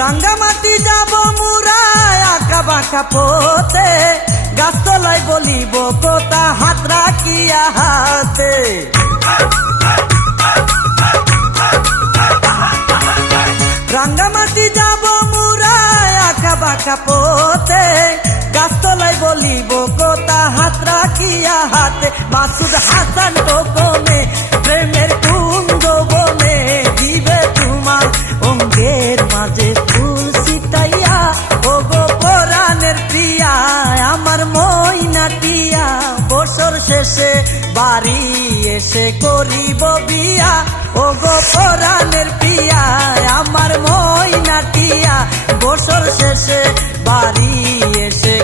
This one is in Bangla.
রাঙ্গামাটি যাব মুরায় আঁকা বাঁকা পথে, গাছতলায় বলিব কথা হাত রাখিয়া হাতে। রাঙ্গামাটি যাব মুরায় আঁকা বাঁকা পথে, গাছতলায় বলিব কথা হাত রাখিয়া হাতে। মাসুদ হাসান গোপনে প্রেমের কুঞ্জ বনে দিবে তোমার অঙ্গের মাঝে ফুল ছিটাইয়া। ও গো পরাণের প্রিয়া আমার ময়নাটিয়া, বছর শেষে বাড়ি এসে করিব বিয়া। ও গো পরাণের প্রিয়া আমার ময়নাটিয়া, বছর শেষে বাড়ি এসে